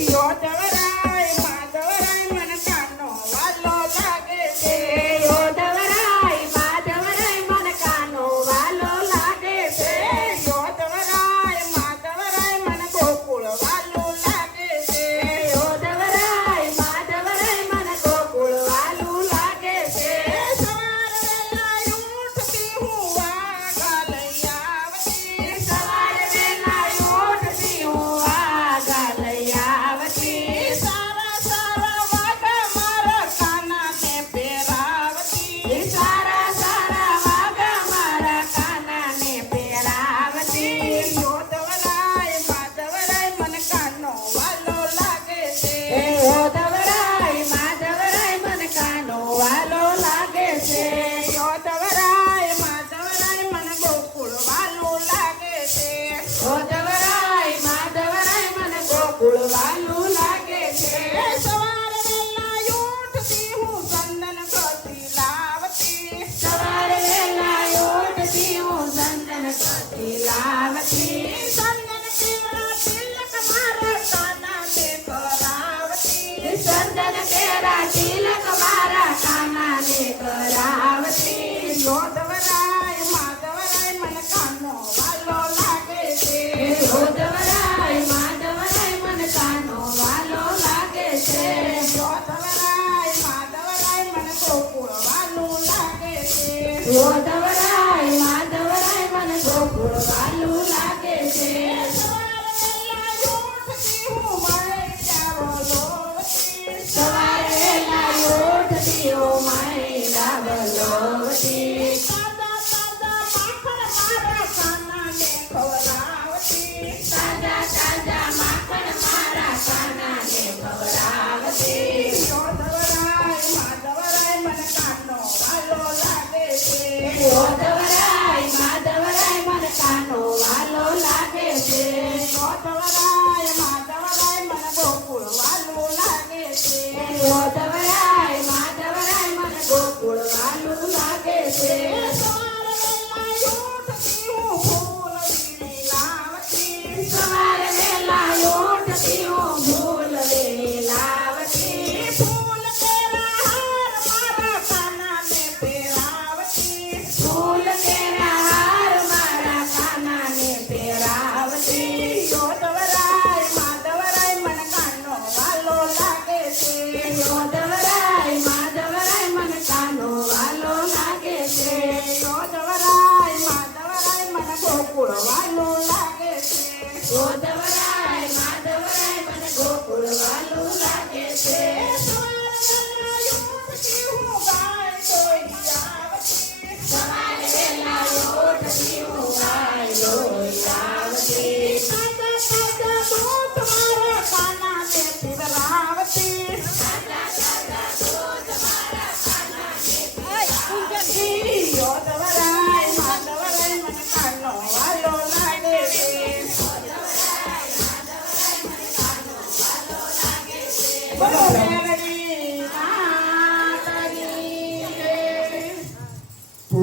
you're there. વાલો લાગે છે. ચોતવરાય માધવરાય મને ગોકુળ વાલો લાગે છે. ચોતવરાય માધવરાય મને ગોકુળ વાલો લાગે છે. સવારે વહેલા ઉઠતી ચંદન કરતી લાવતી. સવારે વહેલા ઉઠતી ચંદન કરતી લાવતી. છે